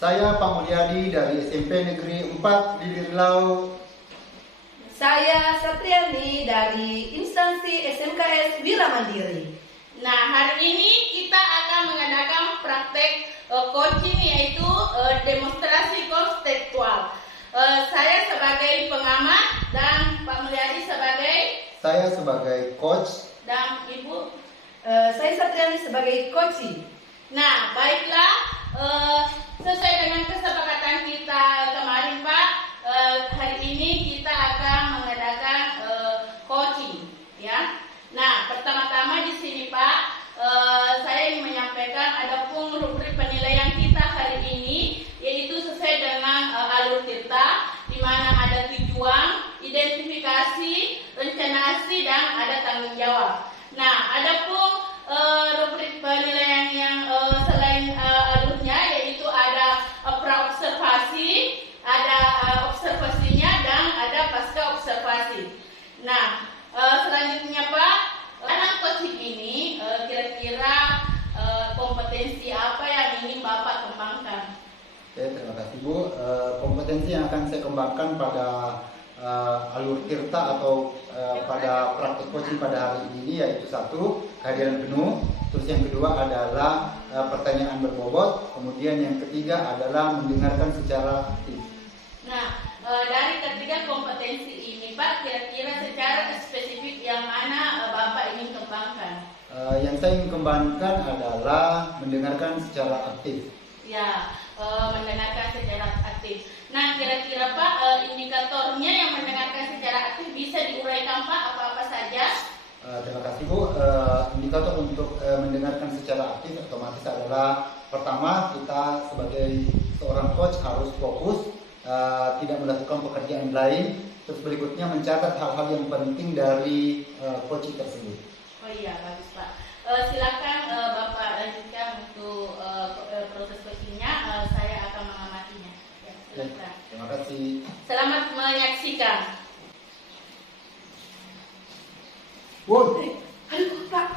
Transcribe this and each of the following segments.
Saya Pak Mulyadi dari SMP Negeri 4 Lililau. Saya Satriani dari instansi SMKS Wira Mandiri. Nah, hari ini kita akan mengadakan praktek coaching, yaitu demonstrasi konseptual. Saya sebagai pengamat dan Pak Mulyadi sebagai... Saya sebagai coach. Dan Ibu? Saya Satriani sebagai coaching. Nah, baiklah, sesuai dengan kesepakatan kita kemarin, Pak, hari ini kita akan mengadakan coaching, ya. Nah, pertama-tama di sini, Pak, saya ingin menyampaikan adapun rubrik penilaian kita hari ini, yaitu sesuai dengan alur tirta, di mana ada tujuan, identifikasi, rencana aksi, dan ada tanggung jawab. Nah, adapun rubrik penilaian yang selain alurnya, yaitu ada pra-observasi, ada observasinya, dan ada pasca observasi. Nah, selanjutnya Pak, dalam coaching ini kira-kira kompetensi apa yang ingin Bapak kembangkan? Oke, terima kasih Bu. Kompetensi yang akan saya kembangkan pada alur tirta atau pada praktik coaching pada hari ini yaitu satu, kehadiran penuh. Terus yang kedua adalah pertanyaan berbobot. Kemudian yang ketiga adalah mendengarkan secara aktif. Nah, dari ketiga kompetensi ini Pak, kira-kira secara spesifik yang mana Bapak ingin kembangkan? Yang saya ingin kembangkan adalah mendengarkan secara aktif. Ya, mendengarkan secara aktif. Nah, kira-kira Pak, indikatornya yang mendengarkan secara aktif bisa diuraikan Pak, apa-apa saja? Terima kasih Bu. Indikator untuk mendengarkan secara aktif otomatis adalah pertama, kita sebagai seorang coach harus fokus, tidak melakukan pekerjaan lain. Terus berikutnya mencatat hal-hal yang penting dari coaching tersebut. Oh iya, bagus Pak. Silakan Bapak lanjutkan untuk proses coachingnya. Saya akan mengamatinya. Ya, silakan. Terima kasih. Selamat menyaksikan. Woi, Aduh Pak,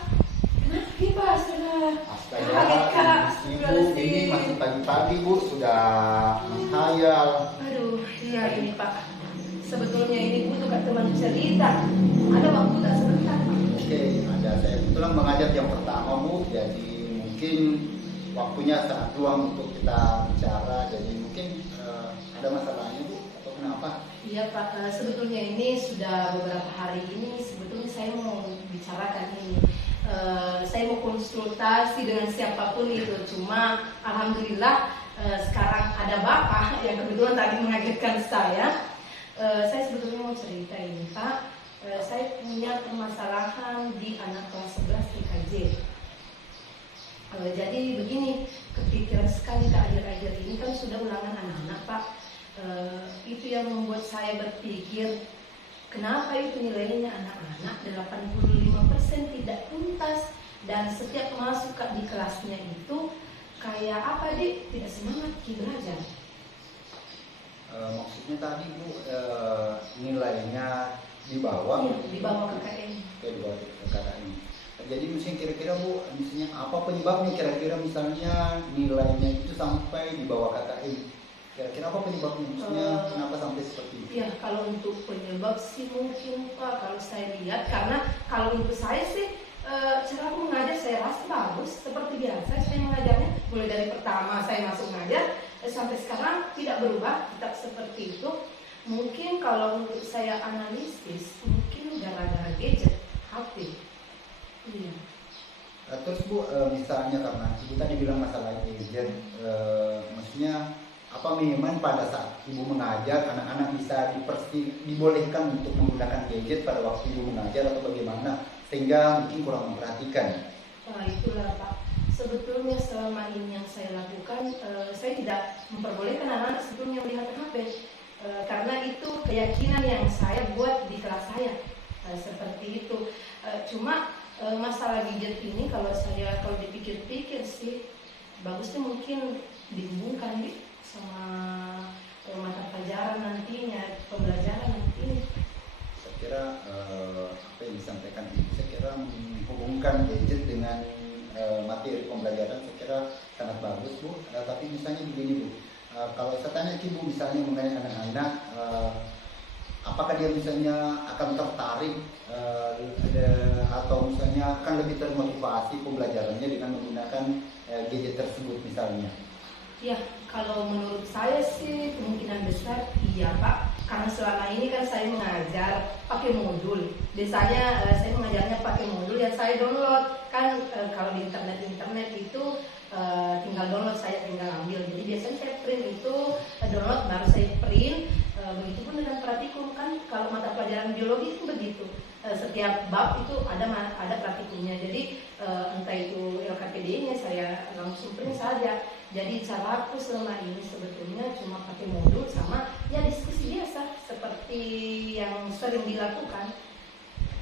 kenapa Pak? Sudah kaget Kak. Astaga, Ibu, ini masih pagi-pagi Bu, sudah menghayal. Aduh, iya ini Pak. Sebetulnya ini butuh teman cerita. Ada waktu tak sebentar Pak? Oke, ada saya kebetulan mengajar yang pertama Bu, jadi mungkin waktunya sangat luang untuk kita bicara. Jadi mungkin ada masalahnya Bu, atau kenapa? Iya Pak, sebetulnya ini sudah beberapa hari ini sebetulnya saya mau bicarakan ini. Saya mau konsultasi dengan siapapun itu, cuma alhamdulillah sekarang ada Bapak yang kebetulan tadi mengagetkan saya. Saya sebetulnya mau cerita ini Pak. Saya punya permasalahan di anak kelas 11 TKJ. Jadi begini, kepikiran sekali ke akhir-akhir ini kan sudah ulangan anak-anak Pak. Itu yang membuat saya berpikir, kenapa itu nilainya anak-anak 85% tidak tuntas, dan setiap masuk di kelasnya itu kayak apa Dik, tidak semangat belajar. Maksudnya tadi Bu, nilainya di bawah. Iya, di bawah KKN. Oke, di bawah KKN. Jadi misalnya kira-kira Bu, misalnya apa penyebabnya kira-kira misalnya nilainya itu sampai di bawah KKN? Kira-kira apa penyebabnya? Maksudnya kenapa sampai seperti itu? Ya, kalau untuk penyebab sih mungkin Pak, kalau saya lihat, karena kalau untuk saya sih cara aku mengajar saya rasa bagus, seperti biasa saya mengajarnya. Mulai dari pertama saya masuk mengajar sampai sekarang tidak berubah, tetap seperti itu. Mungkin kalau untuk saya analisis, mungkin gara-gara gadget, HP. Iya. Terus Bu, misalnya karena Ibu tadi bilang masalah gadget, maksudnya apa memang pada saat Ibu mengajar anak-anak bisa dibolehkan untuk menggunakan gadget pada waktu Ibu mengajar atau bagaimana sehingga mungkin kurang memperhatikan? Nah itulah Pak, sebetulnya selama ini yang saya lakukan, saya tidak memperbolehkan anak-anak sebetulnya melihat HP, karena itu keyakinan yang saya buat di kelas saya, seperti itu. Cuma masalah gadget ini kalau dipikir-pikir sih bagusnya mungkin dihubungkan sama mata pelajaran nantinya, pembelajaran nanti. Saya kira apa yang disampaikan Ibu, saya kira menghubungkan gadget dengan materi pembelajaran saya kira sangat bagus Bu. Tapi misalnya begini Bu, kalau saya tanya ke Ibu misalnya mengenai anak-anak, apakah dia misalnya akan tertarik atau misalnya akan lebih termotivasi pembelajarannya dengan menggunakan gadget tersebut misalnya? Ya, kalau menurut saya sih kemungkinan besar iya Pak. Karena selama ini kan saya mengajar pakai modul. Biasanya saya mengajarnya pakai modul yang saya download. Kan kalau di internet itu tinggal download, saya tinggal ambil. Jadi biasanya saya print itu, download baru saya print. Begitupun dengan praktikum kan, kalau mata pelajaran biologi itu begitu. Setiap bab itu ada praktikumnya. Jadi entah itu LKPD-nya saya langsung print saja. Jadi cara aku selama ini sebetulnya cuma pakai modul sama ya diskusi biasa seperti yang sering dilakukan.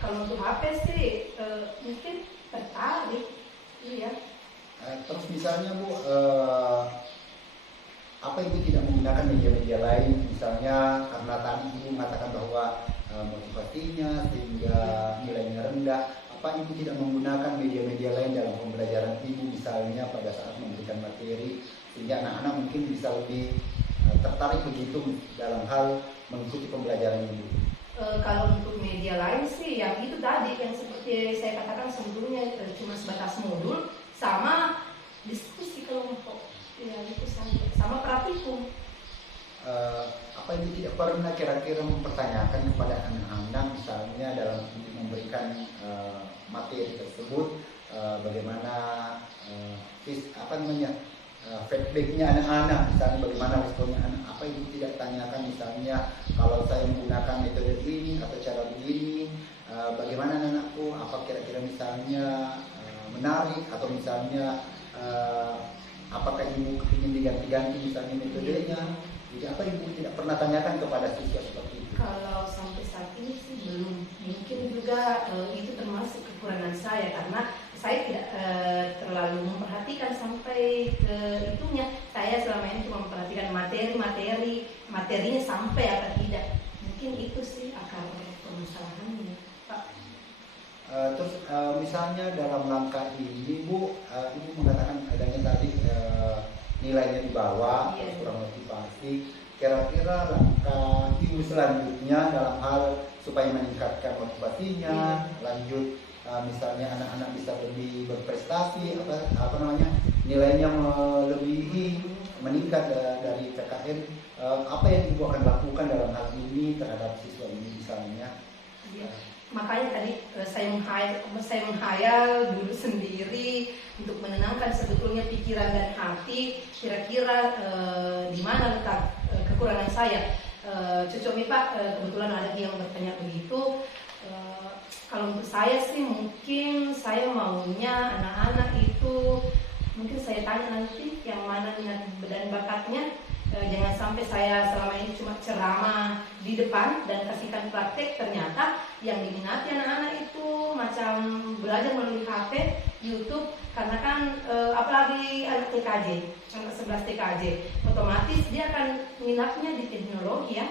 Kalau untuk HP sih mungkin tertarik, iya. Terus misalnya Bu, apa Ibu tidak menggunakan media-media lain, misalnya karena tadi Ibu mengatakan bahwa motivasinya sehingga nilainya rendah, apa Ibu tidak menggunakan media-media lain dalam pembelajaran Ibu misalnya pada saat memberikan materi sehingga anak-anak mungkin bisa lebih tertarik begitu dalam hal mengikuti pembelajaran Ibu? Kalau untuk media lain sih yang itu tadi yang seperti saya katakan sebelumnya cuma sebatas modul sama diskusi kelompok, ya itu saja, sama praktikum. Apa Ibu tidak pernah kira-kira mempertanyakan kepada anak-anak misalnya dalam memberikan materi tersebut bagaimana feedbacknya anak-anak, misalnya bagaimana responnya anak, apa Ibu tidak tanyakan misalnya kalau saya menggunakan metode ini atau cara begini, bagaimana anakku, apa kira-kira misalnya menarik atau misalnya apakah Ibu ingin diganti-ganti misalnya metodenya? Jadi apa Ibu tidak pernah tanyakan kepada siswa seperti itu? Kalau sampai saat ini sih belum. Mungkin juga itu termasuk kekurangan saya karena saya tidak terlalu memperhatikan sampai ke itunya. Saya selama ini cuma memperhatikan materinya sampai apa tidak. Mungkin itu sih akar permasalahannya, Pak. Terus misalnya dalam langkah ini Bu, Ibu mengatakan adanya tadi nilainya di bawah, Iya. kurang motivasi. Kira-kira langkah Ibu selanjutnya dalam hal supaya meningkatkan motivasinya, lanjut misalnya anak-anak bisa lebih berprestasi, nilainya melebihi, meningkat dari KKN, apa yang Ibu akan lakukan dalam hal ini terhadap siswa ini misalnya? Iya. Makanya tadi saya menghayal dulu sendiri untuk menenangkan sebetulnya pikiran dan hati, kira-kira di mana letak kekurangan saya. Cocok nih Pak, kebetulan ada yang bertanya begitu. Kalau untuk saya sih mungkin saya maunya anak-anak itu, mungkin saya tanya nanti yang mana minat dan bakatnya. Jangan sampai saya selama ini cuma ceramah di depan dan kasihkan praktek, ternyata yang diminati anak-anak itu macam belajar melalui HP, YouTube, karena kan apalagi anak TKJ, anak 11 TKJ, otomatis dia akan minatnya di teknologi ya,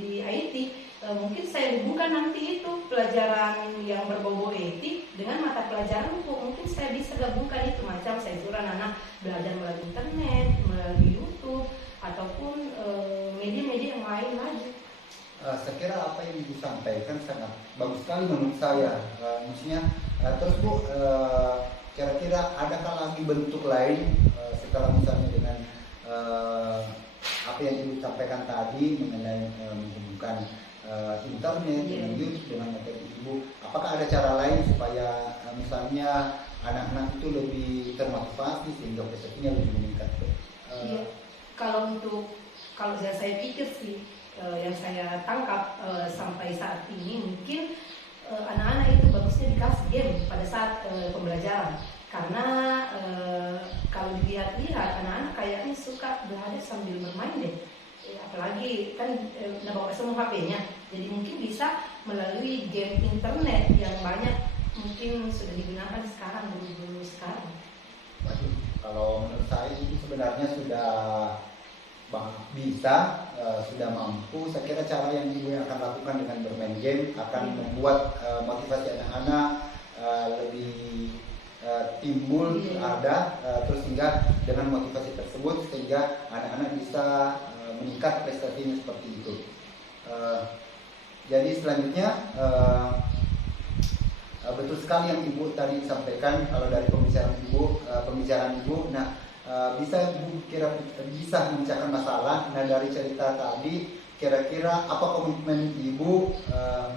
di IT. Mungkin saya hubungkan nanti itu pelajaran yang berbau etik dengan mata pelajaran hukum. Mungkin saya bisa gabungkan itu, macam saya suruh anak-anak belajar melalui internet, melalui YouTube, ataupun media-media yang lain lagi. Saya kira apa yang Ibu sampaikan sangat bagus sekali menurut saya. Maksudnya terus Bu, kira-kira adakah lagi bentuk lain setelah misalnya dengan apa yang Ibu sampaikan tadi mengenai menghubungkan internet dengan YouTube dengan materi Ibu, apakah ada cara lain supaya misalnya anak-anak itu lebih termotivasi sehingga prestasinya lebih meningkat? Iya. Kalau saya pikir sih yang saya tangkap sampai saat ini mungkin anak-anak itu bagusnya dikasih game pada saat pembelajaran, karena kalau dilihat-lihat anak-anak kayaknya suka belajar sambil bermain deh. Apalagi kan bawa semua HP-nya, jadi mungkin bisa melalui game internet yang banyak mungkin sudah digunakan sekarang dulu sekarang. Waduh, kalau menurut saya itu sebenarnya sudah bisa, sudah mampu. Saya kira cara yang Ibu akan lakukan dengan bermain game akan membuat motivasi anak-anak lebih timbul, ada, terus hingga dengan motivasi tersebut sehingga sehingga anak-anak bisa meningkat prestasinya seperti itu. Jadi selanjutnya betul sekali yang Ibu tadi sampaikan kalau dari pembicaraan Ibu. Nah, bisa Ibu bisa memecahkan masalah. Nah, dari cerita tadi kira-kira apa komitmen Ibu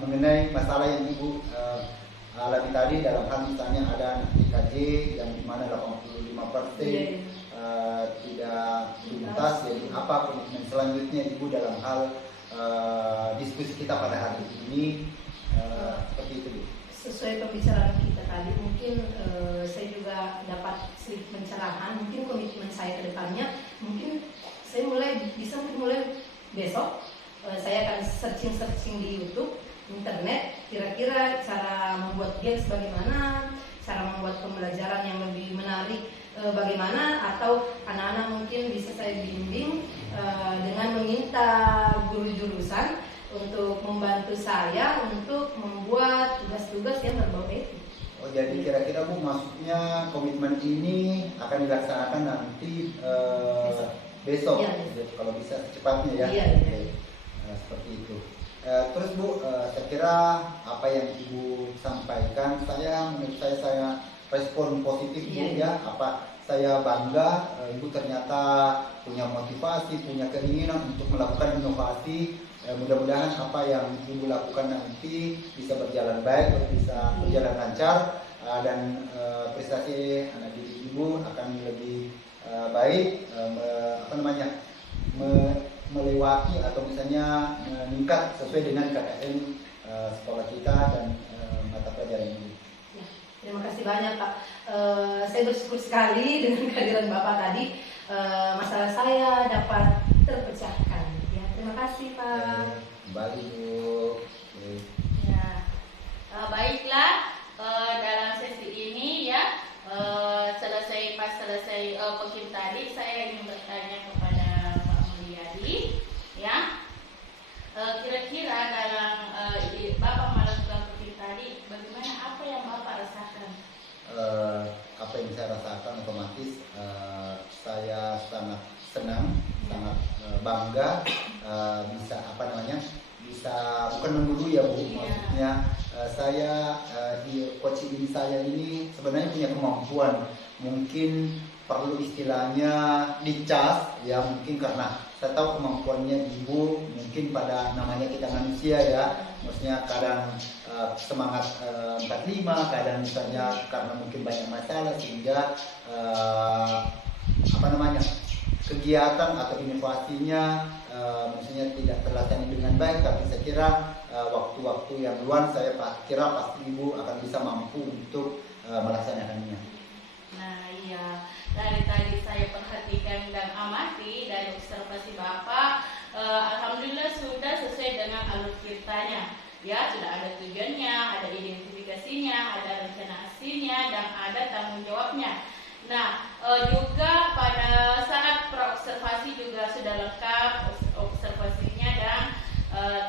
mengenai masalah yang Ibu alami tadi, dalam hal misalnya ada anak IKJ yang dimana 85% tidak tuntas. Jadi apa komitmen selanjutnya Ibu dalam hal diskusi kita pada hari ini, seperti itu Bu. Sesuai pembicaraan kita tadi, mungkin saya juga dapat sedikit pencerahan. Mungkin komitmen saya ke depannya, mungkin saya mulai besok saya akan searching di YouTube, internet, kira-kira cara membuat games bagaimana, cara membuat pembelajaran yang lebih menarik bagaimana, atau anak-anak mungkin bisa saya bimbing dengan meminta guru jurusan untuk membantu saya untuk membuat tugas-tugas yang berbau etik. Oh, jadi kira-kira Bu, maksudnya komitmen ini akan dilaksanakan nanti besok. Ya. Kalau bisa secepatnya ya. Iya. Oke. Seperti itu. Terus Bu, saya kira apa yang Ibu sampaikan, menurut saya respon positif Bu ya. Saya bangga Ibu ternyata punya motivasi, punya keinginan untuk melakukan inovasi. Mudah-mudahan apa yang Ibu lakukan nanti bisa berjalan baik, bisa berjalan lancar, dan prestasi anak didik Ibu akan lebih baik, melewati atau misalnya meningkat sesuai dengan KKM sekolah kita dan mata pelajaran ini. Ya, terima kasih banyak Pak. Saya bersyukur sekali dengan kehadiran Bapak tadi. Masalah saya dapat terpecahkan. Ya, terima kasih Pak. Kembali Bu. Ya, baiklah, dalam sesi ini ya, selesai Pokim tadi, saya ingin bertanya kepada Pak Mulyadi, ya, kira-kira dalam Bapak melakukan Pokim tadi, bagaimana, apa yang Bapak rasakan? Apa yang saya rasakan otomatis saya sangat senang, sangat bangga, bisa bukan menunggu ya Bu, maksudnya saya coaching saya ini sebenarnya punya kemampuan, mungkin perlu istilahnya dicas ya, mungkin karena saya tahu kemampuannya Ibu, mungkin pada namanya kita manusia ya, maksudnya kadang semangat 45, kadang misalnya karena mungkin banyak masalah sehingga kegiatan atau inovasinya maksudnya tidak terlaksana dengan baik. Tapi saya kira waktu-waktu yang luang saya kira pasti Ibu akan bisa mampu untuk melaksanakannya. Nah iya, dari tadi saya perhatikan dan amati dari observasi Bapak, alhamdulillah sudah sesuai dengan alur ceritanya. Ya, sudah ada tujuannya, ada identifikasinya, ada rencana aslinya, dan ada tanggung jawabnya. Nah, juga pada saat praobservasi juga sudah lengkap observasinya, dan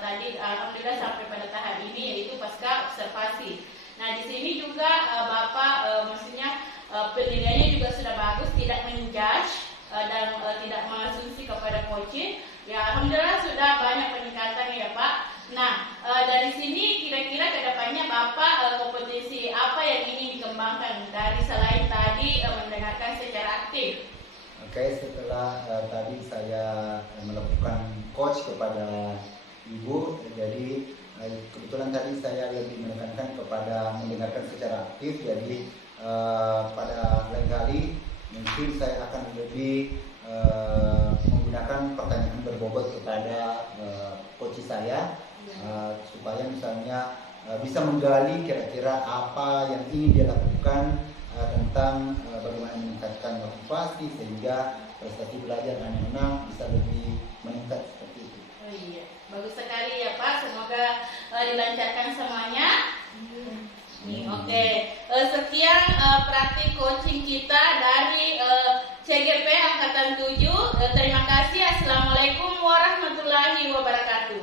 tadi alhamdulillah sampai pada tahap ini yaitu pasca observasi. Nah, di sini juga Bapak maksudnya penilaiannya juga sudah bagus, tidak menjudge dan tidak mengasumsi kepada coaching. Ya, alhamdulillah sudah banyak peningkatan ya Pak. Nah, dari sini kira-kira kedepannya Bapak kompetensi apa yang ingin dikembangkan dari selain tadi mendengarkan secara aktif? Oke, setelah tadi saya melakukan coach kepada Ibu, jadi kebetulan tadi saya lebih menekankan kepada mendengarkan secara aktif. Jadi pada lain kali mungkin saya akan lebih menggunakan pertanyaan berbobot kepada coach saya, supaya misalnya bisa menggali kira-kira apa yang ingin dia lakukan tentang bagaimana meningkatkan motivasi sehingga prestasi belajar anak-anak bisa lebih meningkat seperti itu. Oh iya, bagus sekali ya Pak. Semoga dilancarkan semuanya. Oke. Sekian praktik coaching kita dari CGP Angkatan 7. Terima kasih. Assalamualaikum warahmatullahi wabarakatuh.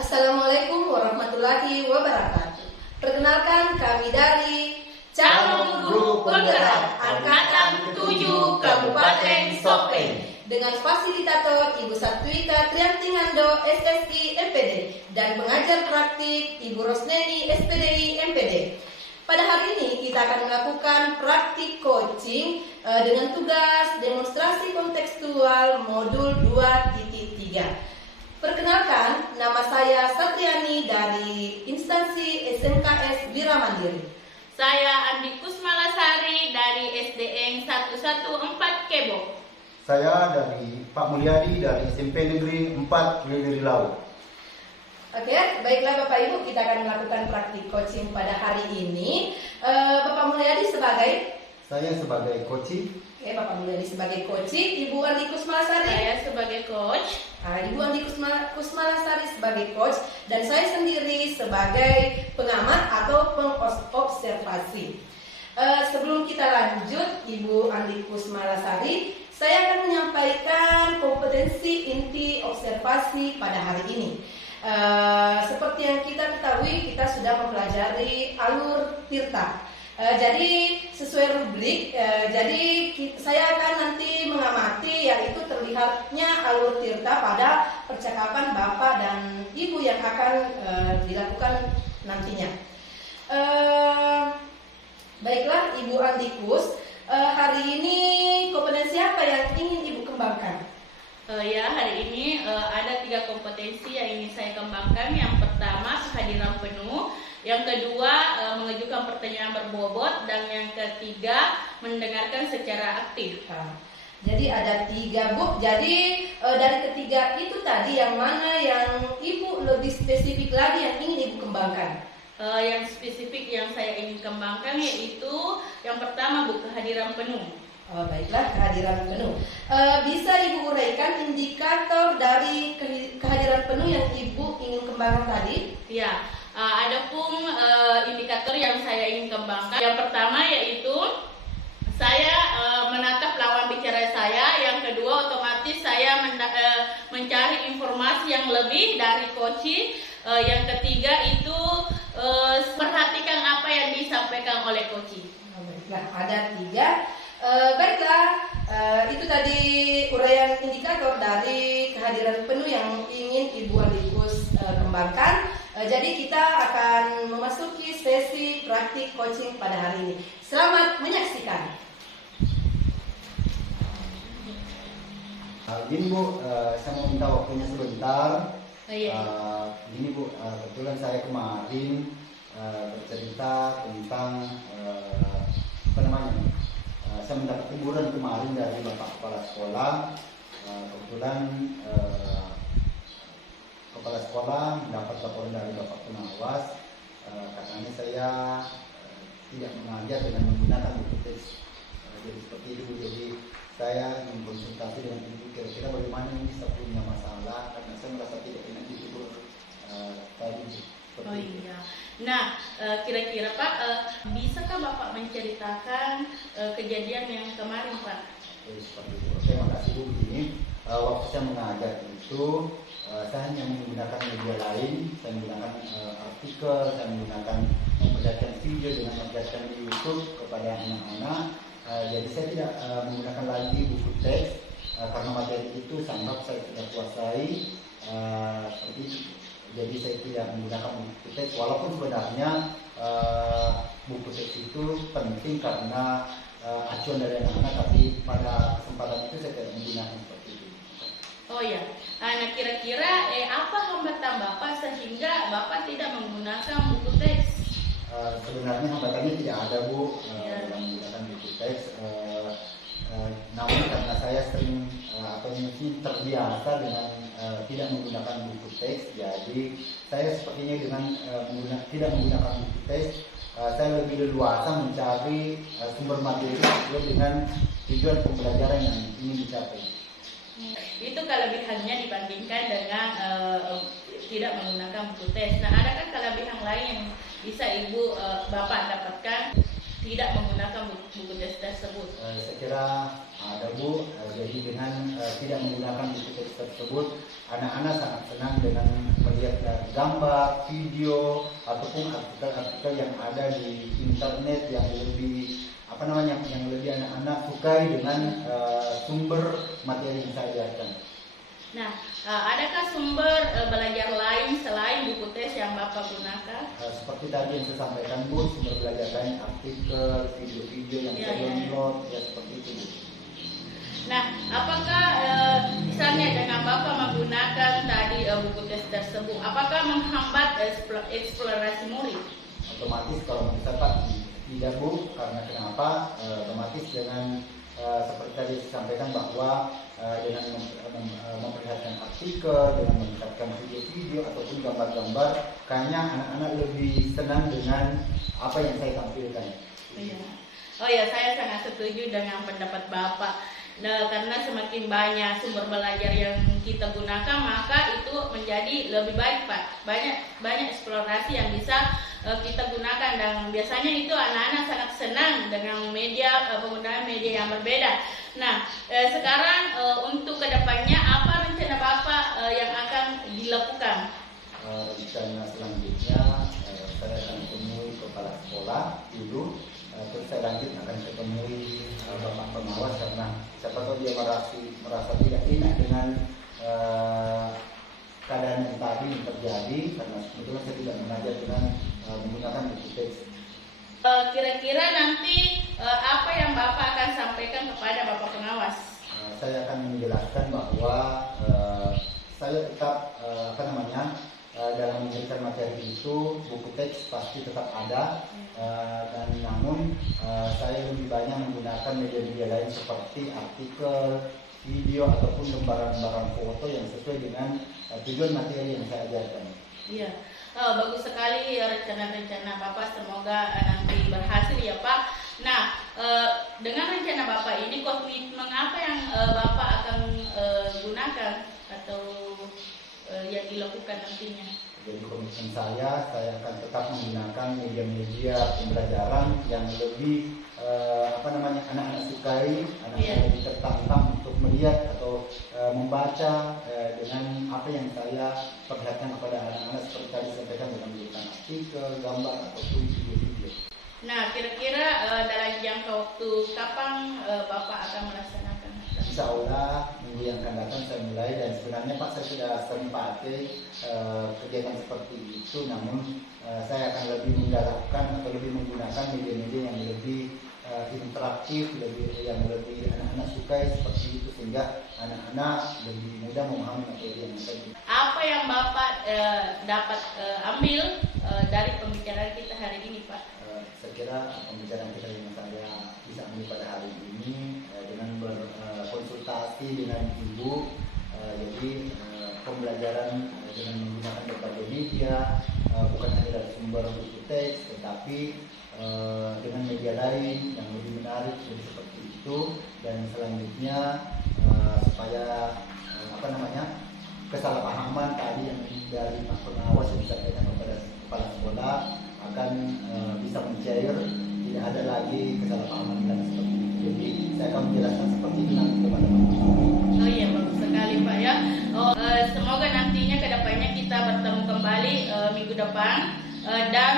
Assalamualaikum dengan fasilitator Ibu Satwika Trianti Ngando, SSI MPD, dan pengajar praktik Ibu Rosneni, SPDI MPD. Pada hari ini kita akan melakukan praktik coaching dengan tugas demonstrasi kontekstual modul 2.3. Perkenalkan, nama saya Satriani dari instansi SMKS Wira Mandiri. Saya Andi Kusmalasari dari SDN 114 Kebo. Saya dari Pak Mulyadi dari SMP Negeri 4 Gili Lau. Oke, baiklah Bapak Ibu, kita akan melakukan praktik coaching pada hari ini. Bapak Mulyadi sebagai? Saya sebagai coach. Oke, Bapak Mulyadi sebagai coach, Ibu Andi Kusmalasari. Saya sebagai coach. Ibu Andi Kusmalasari sebagai coach, dan saya sendiri sebagai pengamat atau pengobservasi. Sebelum kita lanjut, Ibu Andi Kusmalasari, saya akan menyampaikan kompetensi inti observasi pada hari ini. Seperti yang kita ketahui, kita sudah mempelajari alur Tirta. Jadi sesuai rubrik, jadi saya akan nanti mengamati yaitu terlihatnya alur Tirta pada percakapan Bapak dan Ibu yang akan dilakukan nantinya. Baiklah Ibu Andikus, hari ini kompetensi apa yang ingin Ibu kembangkan? Hari ini ada 3 kompetensi yang ingin saya kembangkan. Yang pertama, kehadiran penuh. Yang kedua, mengajukan pertanyaan berbobot. Dan yang ketiga, mendengarkan secara aktif. Jadi ada 3, Bu. Jadi dari ketiga itu tadi yang mana yang Ibu lebih spesifik lagi yang ingin Ibu kembangkan? Yang spesifik yang saya ingin kembangkan yaitu yang pertama, Bu, kehadiran penuh. Baiklah, kehadiran penuh. Bisa Ibu uraikan indikator dari kehadiran penuh yang Ibu ingin kembangkan tadi? Ya, adapun indikator yang saya ingin kembangkan, yang pertama yaitu saya menatap lawan bicara saya. Yang kedua, otomatis saya mencari informasi yang lebih dari coaching. Yang ketiga itu perhatikan apa yang disampaikan oleh coaching. Baiklah, ada 3. Baiklah, itu tadi uraian indikator dari kehadiran penuh yang ingin Ibu Andikus kembangkan. Jadi kita akan memasuki sesi praktik coaching pada hari ini. Selamat menyaksikan. Gini Bu, saya mau minta waktunya sebentar. Iya. Gini Bu, kebetulan saya kemarin bercerita tentang saya mendapat teguran kemarin dari Bapak Kepala Sekolah. Kebetulan Kepala Sekolah mendapat laporan dari Bapak Pengawas, katanya saya tidak mengajar dengan menggunakan buku teks. Jadi seperti itu Bu. Jadi saya mengkonsultasi dengan Ibu, kira-kira bagaimana ini bisa punya masalah, karena saya merasa tidak enak itu Bu. Oh iya. Nah, kira-kira Pak, bisakah Bapak menceritakan kejadian yang kemarin Pak? Seperti itu. Terima kasih Bu. Begini, waktu saya mengajar itu, saya hanya menggunakan media lain. Saya menggunakan artikel, saya menggunakan memperlihatkan video dengan memperlihatkan di YouTube kepada anak-anak. Jadi saya tidak menggunakan lagi buku teks karena materi itu sangat saya tidak kuasai. Seperti itu. Jadi saya tidak menggunakan buku teks, walaupun sebenarnya buku teks itu penting karena acuan dari anak-anak, tapi pada kesempatan itu saya tidak menggunakan seperti itu. Oh ya, nah kira-kira apa hambatan Bapak sehingga Bapak tidak menggunakan buku teks? Sebenarnya hambatannya tidak ada Bu, dalam menggunakan buku teks. Namun karena saya sering mungkin terbiasa dengan tidak menggunakan buku teks, jadi saya sepertinya dengan tidak menggunakan buku teks, saya lebih leluasa mencari sumber materi sesuai dengan tujuan pembelajaran yang ingin dicapai. Itu kelebihannya dibandingkan dengan tidak menggunakan buku teks. Nah, adakah kelebihan lain yang bisa Ibu Bapak dapatkan tidak menggunakan buku teks tersebut? Saya kira ada Bu. Jadi dengan tidak menggunakan buku teks tersebut, anak-anak sangat senang dengan melihat gambar, video ataupun artikel-artikel yang ada di internet yang lebih yang lebih anak-anak sukai dengan sumber materi yang saya ajarkan. Nah, adakah sumber belajar lain selain buku tes yang Bapak gunakan? Seperti tadi yang saya sampaikan Bu, sumber belajar lain, artikel, video-video yang saya download, ya seperti itu Bu. Nah, apakah misalnya dengan Bapak menggunakan tadi buku tes tersebut, apakah menghambat eksplorasi murid? Otomatis kalau menurut saya tidak Bu, karena kenapa? Otomatis dengan seperti tadi disampaikan bahwa dengan memperlihatkan artikel, dengan meningkatkan video-video ataupun gambar-gambar, kayaknya anak-anak lebih senang dengan apa yang saya tampilkan. Iya. Oh ya, saya sangat setuju dengan pendapat Bapak. Nah, karena semakin banyak sumber belajar yang kita gunakan, maka itu menjadi lebih baik, Pak. Banyak eksplorasi yang bisa kita gunakan, dan biasanya itu anak-anak sangat senang dengan penggunaan media yang berbeda. Nah, sekarang untuk kedepannya apa rencana Bapak yang akan dilakukan? Rencana selanjutnya saya akan temui kepala sekolah dulu, terus saya lanjut akan ketemui bapak pengawas, karena siapa tahu dia merasa tidak enak dengan keadaan yang tadi yang terjadi, karena sebetulnya saya tidak mengajar dengan menggunakan buku teks. Kira-kira nanti apa yang Bapak akan sampaikan kepada Bapak pengawas? Saya akan menjelaskan bahwa saya tetap dalam memberikan materi itu buku teks pasti tetap ada, dan namun saya lebih banyak menggunakan media-media lain seperti artikel, video ataupun lembaran-lembaran foto yang sesuai dengan tujuan materi yang saya ajarkan. Iya, bagus sekali rencana-rencana Bapak, semoga nanti berhasil ya Pak. Nah, dengan rencana Bapak ini, komitmen apa yang Bapak akan gunakan atau yang dilakukan nantinya? Jadi komitmen saya akan tetap menggunakan media-media pembelajaran yang lebih anak-anak sukai, anak-anak lebih tertantang untuk melihat atau membaca dengan apa yang saya perlihatkan kepada anak-anak, seperti tadi saya sampaikan dengan menggunakan artikel, gambar ataupun video-video. Nah, kira-kira dalam jangka waktu kapan Bapak akan melaksanakan? Insya Allah minggu yang akan datang saya mulai, dan sebenarnya Pak saya sudah sering pakai kegiatan seperti itu, namun saya akan lebih menggalakkan atau lebih menggunakan media-media yang lebih interaktif, yang lebih anak-anak sukai seperti itu, sehingga anak-anak lebih mudah memahami materi yang saya. Apa yang Bapak dapat ambil dari pembicaraan kita hari ini, Pak? Saya kira pembicaraan kita yang saya bisa ambil pada hari ini dengan berkonsultasi dengan Ibu, jadi pembelajaran dengan menggunakan berbagai media, bukan hanya dari sumber buku teks, tetapi dengan media lain yang lebih menarik, lebih seperti itu. Dan selanjutnya supaya kesalahpahaman tadi yang dari Pak Pengawas yang disampaikan kepada kepala sekolah akan bisa mencair, tidak ada lagi kesalahpahaman dan seperti itu. Jadi saya akan menjelaskan seperti itu nanti kepada Pak. Oh iya, bagus sekali Pak ya. Semoga nantinya kedepannya kita bertemu kembali minggu depan, dan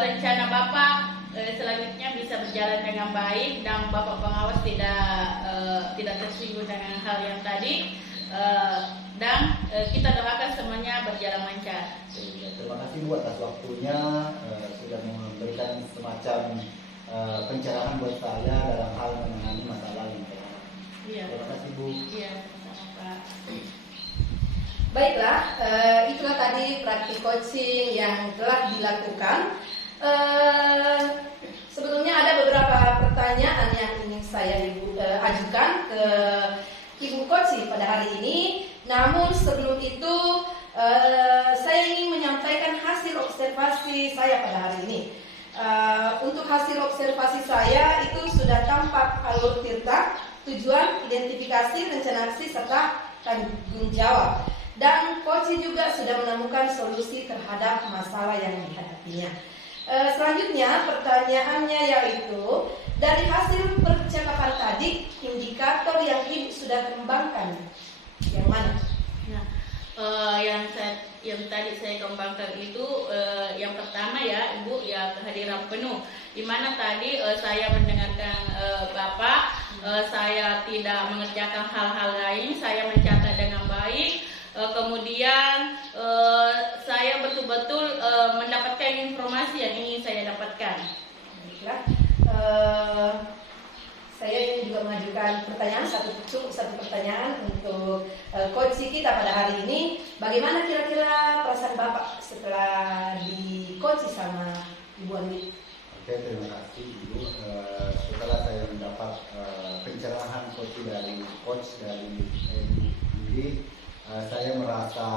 rencana Bapak selanjutnya bisa berjalan dengan baik, dan Bapak pengawas tidak tersinggung dengan hal yang tadi, dan kita doakan semuanya berjalan lancar. Terima kasih Bu atas waktunya, sudah memberikan semacam pencerahan buat saya dalam hal menangani masalah yang terjadi. Iya. Terima kasih Bu. Iya, sama-sama Pak. Baiklah, itulah tadi praktik coaching yang telah dilakukan. Sebetulnya ada beberapa pertanyaan yang ingin saya ajukan ke Ibu Coach pada hari ini. Namun sebelum itu saya ingin menyampaikan hasil observasi saya pada hari ini. Untuk hasil observasi saya itu sudah tampak alur tirta, tujuan, identifikasi, rencana aksi, serta tanggung jawab. Dan Coach juga sudah menemukan solusi terhadap masalah yang dihadapinya. Selanjutnya pertanyaannya yaitu, dari hasil percakapan tadi, indikator yang Ibu sudah kembangkan yang mana? Nah, yang tadi saya kembangkan itu, yang pertama pertama ya Ibu, ya kehadiran penuh. Di mana tadi saya mendengarkan Bapak, saya tidak mengerjakan hal-hal lain, saya mencatat dengan baik. Kemudian saya betul-betul mendapatkan informasi yang ingin saya dapatkan. Baiklah. Saya ingin juga mengajukan pertanyaan, satu pertanyaan untuk coach kita pada hari ini. Bagaimana kira-kira perasaan Bapak setelah di coach sama Ibu Andi? Oke, terima kasih Ibu. Setelah saya mendapat pencerahan coach dari Ibu Indi, saya merasa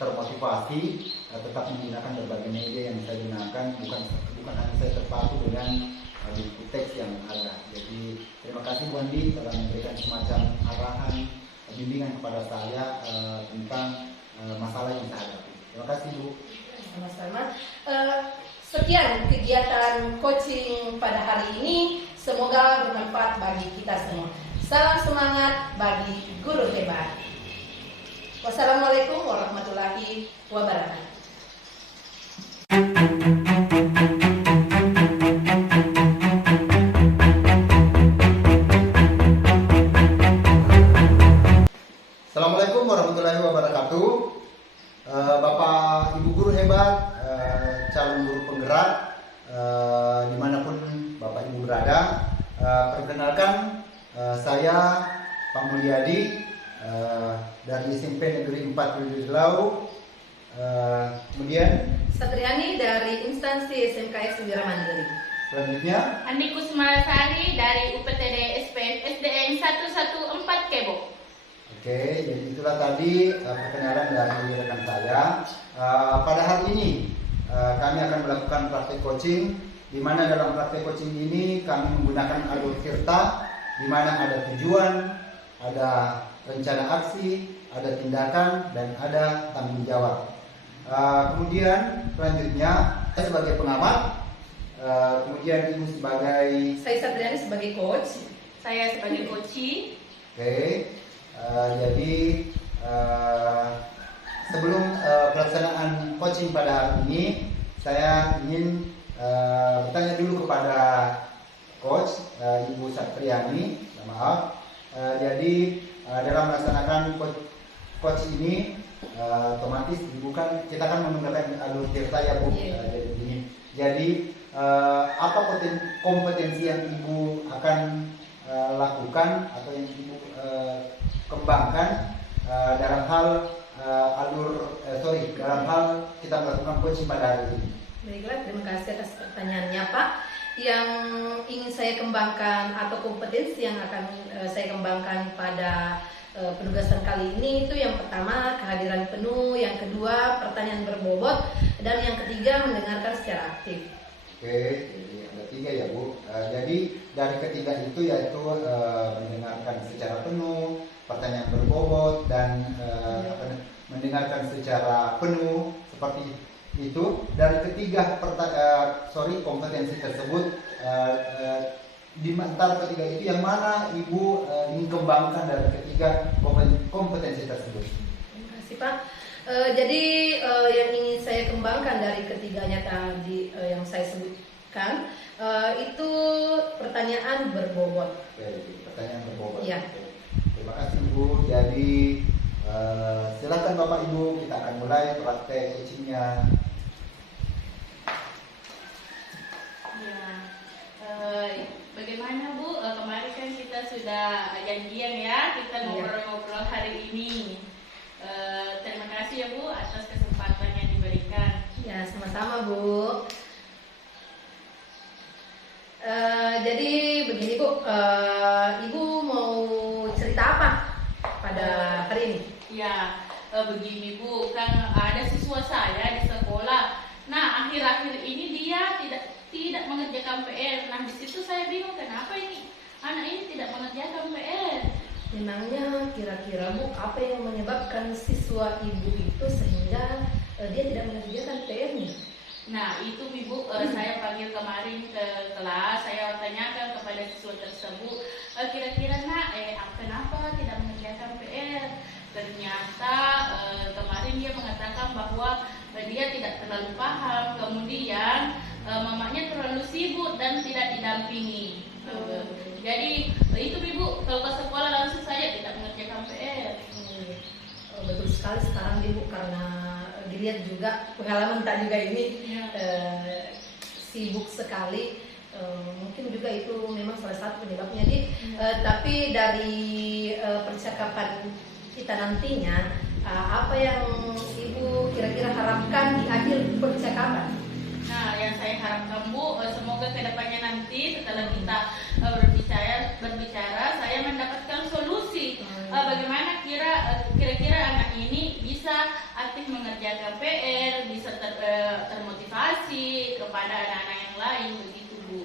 termotivasi tetap menggunakan berbagai media yang saya gunakan, bukan hanya saya terpaku dengan buku teks yang ada. Jadi terima kasih Bu Andi telah memberikan semacam arahan bimbingan kepada saya tentang masalah yang saya hadapi. Terima kasih Bu. Sama-sama. Sekian kegiatan coaching pada hari ini, semoga bermanfaat bagi kita semua. Salam semangat bagi guru hebat. Wassalamualaikum warahmatullahi wabarakatuh. Assalamualaikum warahmatullahi wabarakatuh. Bapak Ibu guru hebat, calon guru penggerak, dimanapun Bapak Ibu berada, perkenalkan saya Pak Mulyadi dari SMP Negeri 4 Wilulau. Kemudian Satriani dari instansi SMKS Wira Mandiri. selanjutnya Andi Kusmalasari dari UPTD SDN 114 Kebo. Oke, jadi itulah tadi perkenalan dari rekan saya. Pada hari ini kami akan melakukan praktek coaching, di mana dalam praktek coaching ini kami menggunakan alur Tirta, di mana ada tujuan, ada rencana aksi, ada tindakan, dan ada tanggung jawab. Kemudian selanjutnya saya sebagai pengamat, kemudian Ibu sebagai Saya Satriani sebagai coach. Saya sebagai coach. Oke, jadi sebelum pelaksanaan coaching pada hari ini, saya ingin bertanya dulu kepada coach Ibu Satriani. Maaf. Jadi dalam melaksanakan coach ini, otomatis Ibu kita kan menggunakan alur Tirta ya Bu. Jadi apa kompetensi yang Ibu akan lakukan atau yang Ibu kembangkan dalam hal dalam hal kita melakukan coaching pada hari ini. Baiklah, terima kasih atas pertanyaannya Pak. Yang ingin saya kembangkan atau kompetensi yang akan saya kembangkan pada penugasan kali ini itu yang pertama kehadiran penuh, yang kedua pertanyaan berbobot, dan yang ketiga mendengarkan secara aktif. Oke, jadi ada 3 ya Bu. Jadi dari ketiga itu yaitu mendengarkan secara penuh, pertanyaan berbobot, dan mendengarkan secara penuh seperti itu. Dari ketiga kompetensi tersebut, di antara ketiga itu yang mana Ibu ingin kembangkan dari ketiga kompetensi tersebut? Terima kasih Pak. Jadi yang ingin saya kembangkan dari ketiganya tadi yang saya sebutkan itu pertanyaan berbobot. Oke, pertanyaan berbobot. Ya. Terima kasih Ibu. Jadi silakan Bapak Ibu, kita akan mulai praktek coachingnya. Ya, bagaimana Bu? Kemarin kan kita sudah janjian ya, kita ngobrol-ngobrol hari ini. Terima kasih ya Bu atas kesempatan yang diberikan. Ya, sama-sama Bu. Jadi begini Bu, Ibu mau cerita apa pada hari ini? Ya, begini Bu, kan ada siswa saya di sekolah. Nah, akhir-akhir ini dia tidak mengerjakan PR. Nah, di situ saya bingung kenapa ini anak ini tidak mengerjakan PR. Memangnya kira-kira Bu, apa yang menyebabkan siswa Ibu itu sehingga dia tidak mengerjakan PR-nya? Nah, itu Ibu, saya panggil kemarin ke kelas, saya tanyakan kepada siswa tersebut, kira-kira nak, kenapa tidak mengerjakan PR? Ternyata kemarin dia mengatakan bahwa dia tidak terlalu terlalu paham, kemudian mamanya terlalu sibuk dan tidak didampingi. Jadi itu Ibu, kalau ke sekolah langsung saya tidak mengerjakan PR. Betul sekali sekarang Ibu, karena dilihat juga pengalaman tak juga ini sibuk sekali. Mungkin juga itu memang salah satu penyebabnya. Jadi tapi dari percakapan kita nantinya, apa yang Ibu kira-kira harapkan di akhir percakapan? Nah, yang saya harapkan Bu, semoga kedepannya nanti setelah kita berbicara, saya mendapatkan solusi. Bagaimana kira-kira anak ini bisa aktif mengerjakan PR, bisa termotivasi kepada anak-anak yang lain, begitu Bu.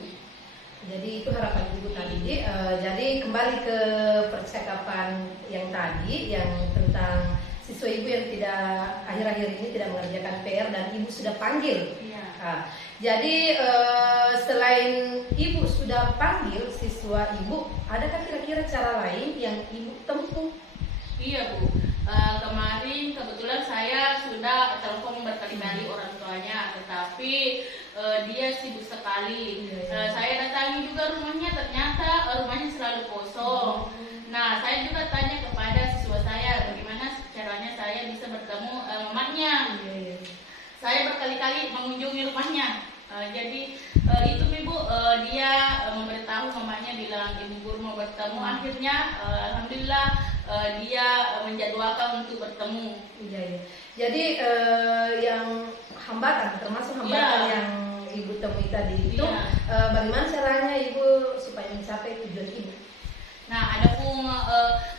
Jadi itu harapan Ibu tadi. Jadi kembali ke percakapan yang tadi, yang tentang siswa Ibu yang akhir-akhir ini tidak mengerjakan PR dan Ibu sudah panggil. Jadi selain Ibu sudah panggil siswa Ibu, adakah kira-kira cara lain yang Ibu tempuh? Iya Bu, kemarin kebetulan saya sudah telepon berkali-kali orang tuanya, tetapi dia sibuk sekali. Saya datangi juga rumahnya, ternyata rumahnya selalu kosong. Nah, saya juga tanya kepada siswa saya bagaimana caranya saya bisa bertemu mamanya. Saya berkali-kali mengunjungi rumahnya. Jadi itu Ibu, dia memberitahu mamanya, bilang Ibu guru mau bertemu. Akhirnya alhamdulillah dia menjadwalkan untuk bertemu. Jadi yang hambatan, termasuk hambatan yang Ibu temui tadi itu, bagaimana caranya Ibu supaya mencapai tujuan Ibu? Nah, ada pun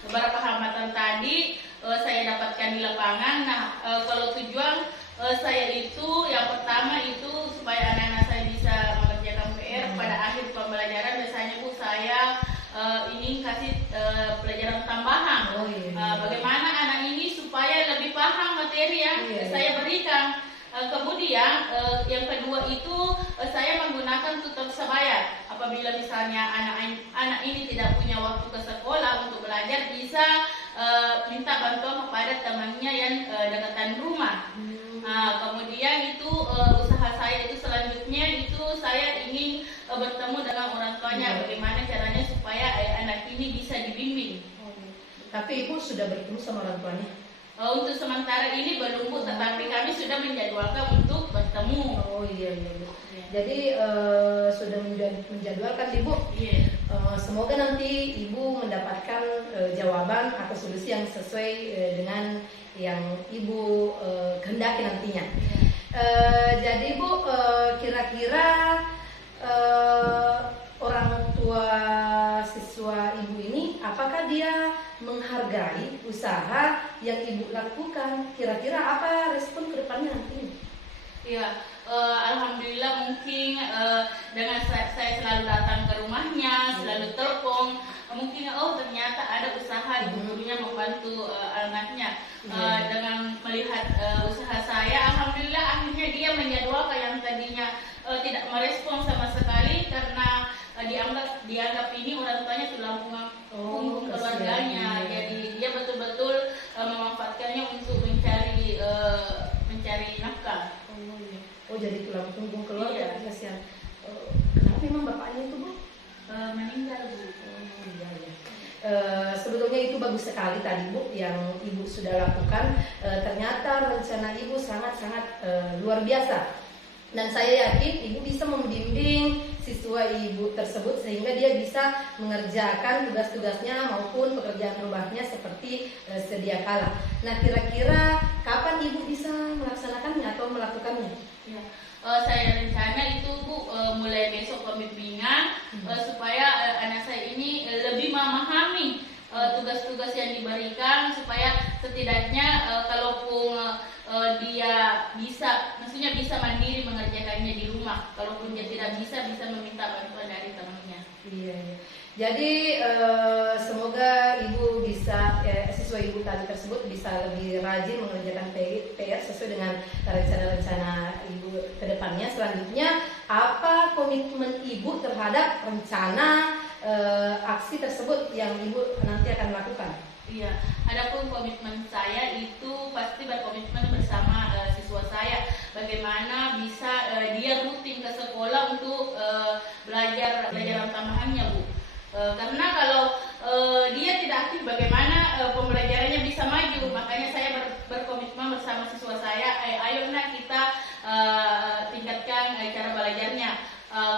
beberapa hambatan tadi saya dapatkan di lapangan. Nah, kalau tujuan saya itu yang pertama itu supaya anak-anak saya bisa mengerjakan PR pada akhir pembelajaran. Biasanya Bu, saya ingin kasih pelajaran tambahan. Bagaimana anak ini supaya lebih paham materi yang saya berikan. Kemudian yang kedua itu saya menggunakan tutor sebaya. Apabila misalnya anak ini tidak punya waktu ke sekolah untuk belajar, bisa minta bantuan kepada temannya yang dekatan rumah. Kemudian itu usaha saya itu selanjutnya itu saya ingin bertemu dengan orang tuanya, bagaimana caranya supaya anak ini bisa dibimbing. Tapi Ibu sudah bertemu sama orang tuanya? Untuk sementara ini belum Bu, tetapi kami sudah menjadwalkan untuk bertemu. Jadi sudah menjadwalkan Ibu. Semoga nanti Ibu mendapatkan jawaban atau solusi yang sesuai dengan yang Ibu kehendaki nantinya. Jadi Bu, kira-kira orang tua siswa Ibu ini, apakah dia menghargai usaha yang Ibu lakukan? Kira-kira apa respon ke depannya nanti? Alhamdulillah mungkin dengan saya selalu datang ke rumahnya, selalu telepon, mungkin ternyata ada usaha ibu gurunya membantu anaknya. Dengan melihat usaha saya, alhamdulillah akhirnya dia menjadwalkan yang tadinya tidak merespon sama sekali karena dianggap ini orang tuanya tulang punggung keluarganya. Jadi dia betul-betul memanfaatkannya untuk mencari nafkah. Jadi tulang punggung keluarga. Kenapa memang bapaknya itu Bu? Meninggal Bu. Sebetulnya itu bagus sekali tadi Bu yang Ibu sudah lakukan. Ternyata rencana Ibu sangat-sangat luar biasa. Dan saya yakin Ibu bisa membimbing siswa Ibu tersebut sehingga dia bisa mengerjakan tugas-tugasnya maupun pekerjaan rumahnya seperti sedia kala. Nah, kira-kira kapan Ibu bisa melaksanakannya atau melakukannya? Saya rencana itu Bu, mulai besok pembimbingan supaya anak saya ini lebih memahami tugas-tugas yang diberikan, supaya setidaknya kalaupun dia bisa, maksudnya bisa mandiri mengerjakannya di rumah. Kalaupun dia tidak bisa meminta bantuan dari temannya. Jadi semoga Ibu bisa, siswa Ibu tadi tersebut bisa lebih rajin mengerjakan PR sesuai dengan rencana-rencana Ibu ke depannya. Selanjutnya, apa komitmen Ibu terhadap rencana aksi tersebut yang Ibu nanti akan lakukan? Adapun komitmen saya itu pasti berkomitmen bersama siswa saya. bagaimana bisa dia rutin ke sekolah untuk belajar tambahannya, Bu. Karena kalau dia tidak aktif, bagaimana pembelajarannya bisa maju. Makanya saya berkomitmen bersama siswa saya, ayo nak kita tingkatkan cara belajarnya.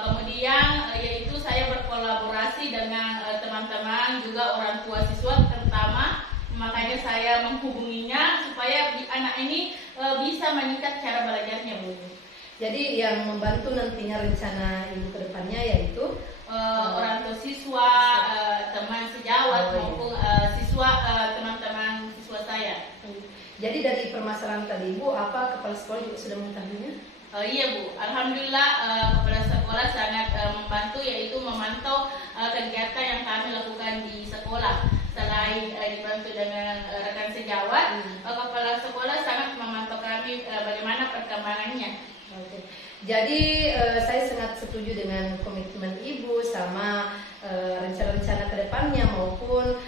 Kemudian yaitu saya berkolaborasi dengan teman-teman juga orang tua siswa terutama. Makanya saya menghubunginya supaya anak ini bisa meningkat cara belajarnya, Bu. Jadi yang membantu nantinya rencana Ibu ke depannya yaitu orang tua siswa, teman sejawat maupun siswa, teman-teman siswa saya. Jadi dari permasalahan tadi Ibu, apa kepala sekolah juga sudah mengetahuinya? Iya, Bu, alhamdulillah kepala sekolah sangat membantu, yaitu memantau kegiatan yang kami lakukan di sekolah. Selain dibantu dengan rekan sejawat, kepala sekolah sangat memantau kami bagaimana perkembangannya. Oke. Jadi saya sangat setuju dengan komitmen Ibu sama rencana-rencana kedepannya maupun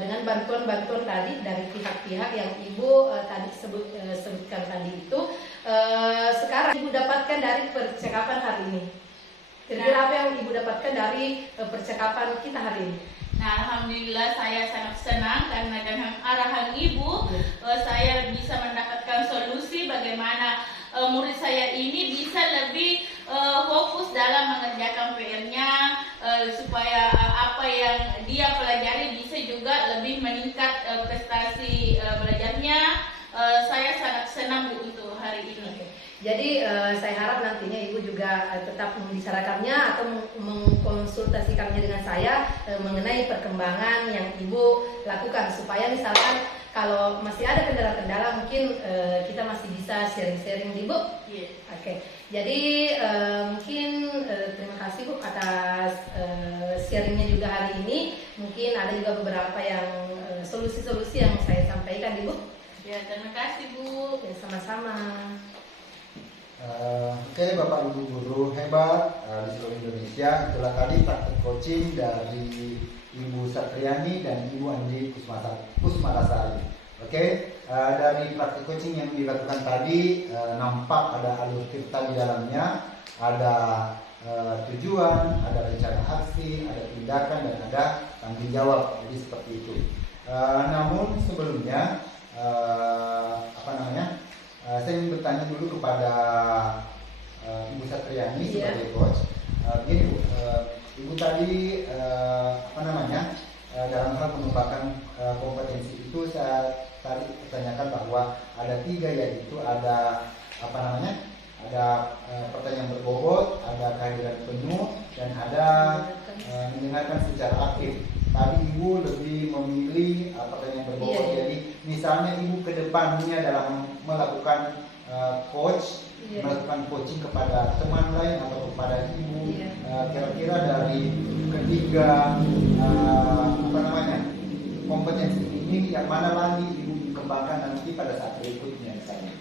dengan bantuan-bantuan tadi dari pihak-pihak yang Ibu tadi sebutkan tadi itu. Sekarang Ibu dapatkan dari percakapan hari ini. Kira-kira apa yang Ibu dapatkan dari percakapan kita hari ini? Nah, alhamdulillah saya sangat senang karena dengan arahan Ibu saya bisa mendapatkan solusi bagaimana murid saya ini bisa lebih fokus dalam mengerjakan PR-nya supaya apa yang dia pelajari bisa juga lebih meningkat prestasi belajarnya. Saya sangat senang, Bu, untuk hari ini. Jadi saya harap nantinya Ibu juga tetap membicarakannya atau mengkonsultasikannya dengan saya mengenai perkembangan yang Ibu lakukan supaya misalkan kalau masih ada kendala-kendala mungkin kita masih bisa sharing-sharing di Bu. Yeah. Oke. Jadi mungkin terima kasih Bu atas sharingnya juga hari ini. Mungkin ada juga beberapa yang solusi-solusi yang saya sampaikan di Bu. Ya, terima kasih, Bu. Ya, sama-sama. Oke, Bapak Ibu guru hebat di seluruh Indonesia. Itulah tadi praktek coaching dari Ibu Satriani dan Ibu Andi Kusmalasari. Oke, dari praktek coaching yang dilakukan tadi nampak ada alur tirta di dalamnya, ada tujuan, ada rencana aksi, ada tindakan dan ada tanggung jawab. Jadi seperti itu. Namun sebelumnya saya ingin bertanya dulu kepada Ibu Satriani sebagai coach. Begini Bu, Ibu tadi dalam hal mengembangkan kompetensi itu saya tadi pertanyakan bahwa ada 3, yaitu ada ada pertanyaan berbobot, ada kehadiran penuh, dan ada mendengarkan secara aktif. Tadi Ibu lebih memilih pertanyaan berbobot. Jadi misalnya Ibu ke depannya dalam melakukan melakukan coaching kepada teman lain atau kepada Ibu, kira-kira dari ketiga kompetensi ini yang mana lagi Ibu kembangkan nanti pada saat berikutnya misalnya?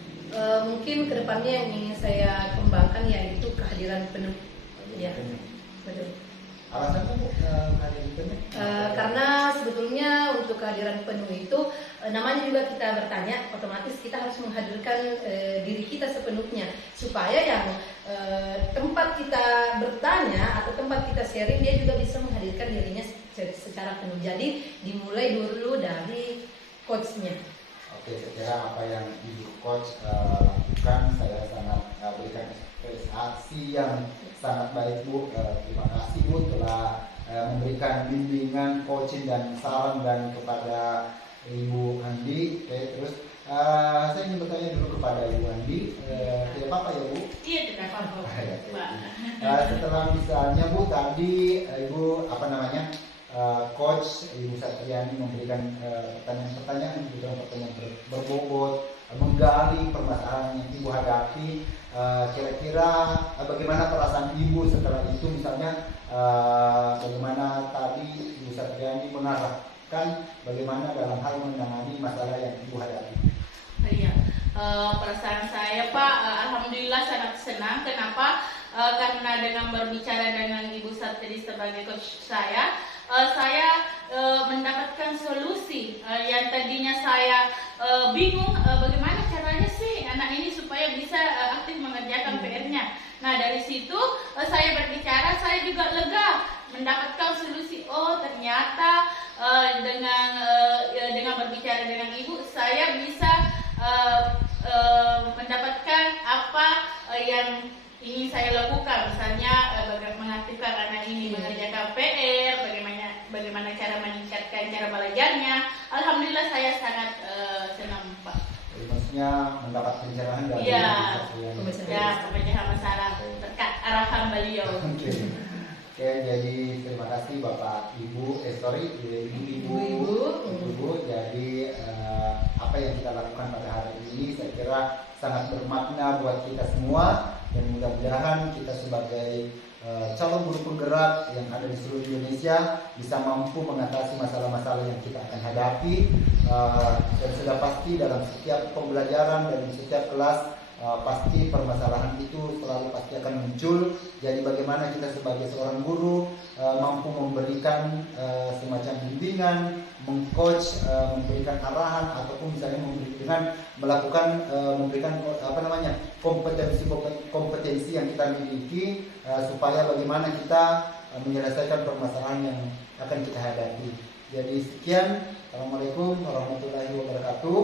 Mungkin kedepannya yang ingin saya kembangkan yaitu kehadiran penuh. Ya, betul. Alasannya Bu, kehadiran penuh? Karena sebetulnya untuk kehadiran penuh itu namanya juga kita bertanya, otomatis kita harus menghadirkan diri kita sepenuhnya supaya yang tempat kita bertanya atau tempat kita sharing dia juga bisa menghadirkan dirinya secara penuh. Jadi dimulai dulu dari coachnya. Oke, saya kira apa yang Ibu Coach lakukan saya sangat berikan apresiasi yang sangat baik Bu. Terima kasih Bu telah memberikan bimbingan, coaching dan saran dan kepada Ibu Andi. Oke, terus saya ingin bertanya dulu kepada Ibu Andi, tidak apa-apa ya Bu? Iya, tidak apa-apa. Setelah misalnya Bu tadi Ibu Coach Ibu Satriani memberikan pertanyaan-pertanyaan berbobot, menggali permasalahan yang Ibu hadapi. Kira-kira bagaimana perasaan Ibu setelah itu, misalnya bagaimana tadi Ibu Satriani mengarahkan bagaimana dalam hal menangani masalah yang Ibu hadapi? Iya, perasaan saya Pak, alhamdulillah sangat senang. Kenapa? Karena dengan berbicara dengan Ibu Satriani sebagai coach saya mendapatkan solusi yang tadinya saya bingung bagaimana caranya sih anak ini supaya bisa aktif dari situ saya berbicara, saya juga lega mendapatkan solusi. Oh ternyata dengan berbicara dengan ibu saya bisa mendapatkan apa yang ingin saya lakukan, misalnya mengaktifkan anak ini mengerjakan PR, bagaimana cara meningkatkan cara belajarnya. Alhamdulillah saya sangat senang Pak. Jadi maksudnya mendapat pencerahan dari pemecahan masalah berkat arahan beliau. Oke, jadi terima kasih Bapak Ibu, Ibu. Jadi apa yang kita lakukan pada hari ini saya kira sangat bermakna buat kita semua, dan mudah-mudahan kita sebagai calon guru penggerak yang ada di seluruh Indonesia bisa mampu mengatasi masalah-masalah yang kita akan hadapi, dan sudah pasti dalam setiap pembelajaran dan di setiap kelas pasti permasalahan itu selalu pasti akan muncul. Jadi bagaimana kita sebagai seorang guru mampu memberikan semacam bimbingan, mengcoach, memberikan arahan, ataupun misalnya memberikan kompetensi yang kita miliki, supaya bagaimana kita menyelesaikan permasalahan yang akan kita hadapi. Jadi sekian, Assalamualaikum warahmatullahi wabarakatuh.